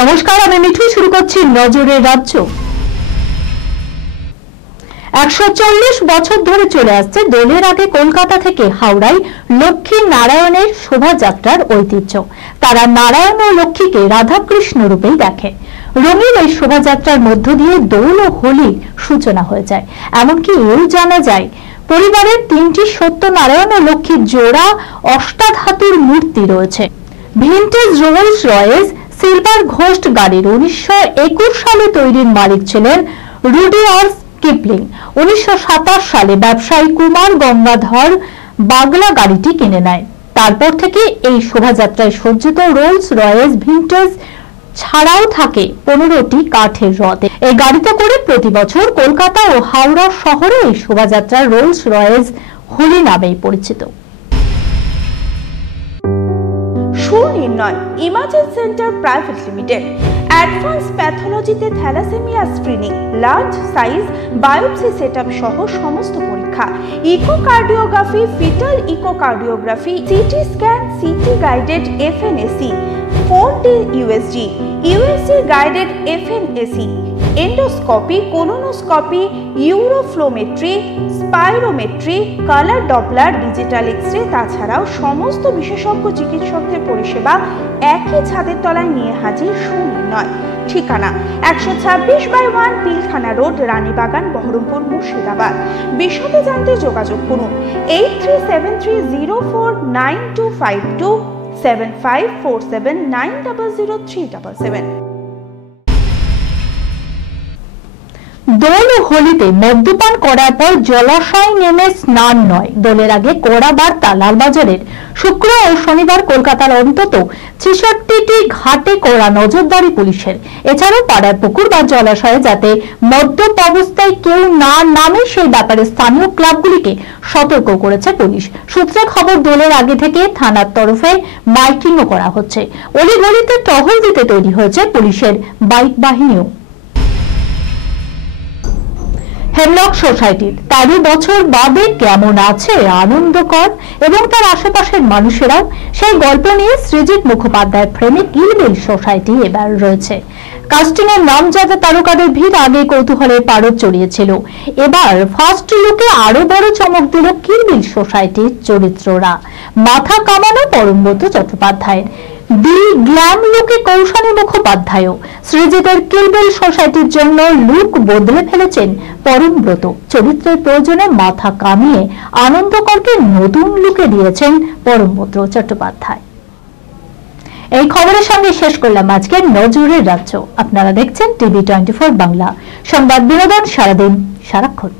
নমস্কার, আমি মিঠু। শুরু করছি নজরের রাজ্য। 140 বছর ধরে চলে আসছে দোলের আগে কলকাতা থেকে হাওড়ায় লক্ষ্মী নারায়ণের শোভাযাত্রার ঐতিহ্য। তারা নারায়ণ ও লক্ষ্মীকে রাধাকৃষ্ণ রূপেই দেখে। রঙিন এই শোভাযাত্রার মধ্য দিয়ে দোল ও হোলির সূচনা হয়ে যায়। এমনকি এও জানা যায় পরিবারের 3টি সত্যনারায়ণ ও লক্ষ্মীর জোড়া অষ্টাধাতুর মূর্তি রয়েছে। Vintage Rolls Royce silver ghost গাড়ির 1921 সালে তৈরির মালিক ছিলেন রুডিয়ার্ড কিপলিং। 1927 সালে ব্যবসায়ী কুমার গঙ্গাধর বাগলা গাড়িটি কিনে নেয়। তারপর থেকে এই শোভাযাত্রায় সজ্জিত রোলস রয়েস ভিন্টেজ ছাড়াও থাকে 15টি কাঠের রথ। এই গাড়িতে করে প্রতি বছর কলকাতা ও হাওড়া শহরে এই শোভাযাত্রা রোলস রয়েস হোলি নামেই পরিচিত। Sunirnay imaging centre private limited advance প্যাথোলজিতে thalassaemia screening, large size biopsy setup সহ সমস্ত পরীক্ষা, echocardiography, foetal echocardiography, CT scan, CT guided FNAC, 4D USG, USG guided FNAC, endoscopy, colonoscopy, uroflowmetry, spirometry, colour Doppler, digital X-ray, তাছাড়াও সমস্ত বিশেষজ্ঞ চিকিৎসকদের পরিষেবা একই ছাদের তলায় নিয়ে হাজির সুনির্ণয়। ঠিকানা 126/1 পিলখানা রোড, রানীবাগান, বহরমপুর, মুর্শিদাবাদ। বিশদে জানতে যোগাযোগ করুন 8373049252 7547900377। দোল ও হোলিতে মদ্যপান করার পর জলাশয় নেমে স্নান নয়। দোলের আগে কড়া বার্তা লালবাজারের। শুক্র ও শনিবার কলকাতার অন্তত 66টি ঘাটে কড়া নজরদারি পুলিশের। এছাড়াও পাড়ার পুকুর বা জলাশয়ে যাতে মদ্যপ অবস্থায় কেউ না নামে সেই ব্যাপারে স্থানীয় ক্লাবগুলিকে সতর্ক করেছে পুলিশ। সূত্রে খবর, দোলের আগে থেকে থানার তরফে মাইকিংও করা হচ্ছে। অলিগলিতে টহল দিতে তৈরি হয়েছে পুলিশের বাইক বাহিনীও। হেমলক সোসাইটির 13 বছর বাদে কেমন আছে আনন্দকর এবং তার আশেপাশের মানুষেরাও, সেই গল্প নিয়ে সৃজিত মুখোপাধ্যায় ফ্রেমে কিলবিল সোসাইটি এবার রয়েছে। কাস্টিং এর নামজাদা তারকাদের ভিড় আগে কৌতূহলের পারদ চড়িয়েছিল। এবার ফার্স্ট লুকে আরো বড় চমক দিল কিলবিল সোসাইটির চরিত্ররা। মাথা কামানো পরমব্রত চট্টোপাধ্যায়ের, দি গ্ল্যাম লুকে কৌশানী মুখোপাধ্যায়ও। সৃজিতের কিলবিল সোসাইটির জন্য লুক বদলে ফেলেছেন পরমব্রত। চরিত্রের প্রয়োজনে মাথা কামিয়ে আনন্দকরকে নতুন লুকে দিয়েছেন পরমব্রত চট্টোপাধ্যায়। এই খবরের সঙ্গে শেষ করলাম আজকের নজরের রাজ্য। আপনারা দেখছেন টিভি 24 বাংলা, সংবাদ বিনোদন সারাদিন সারাক্ষণ।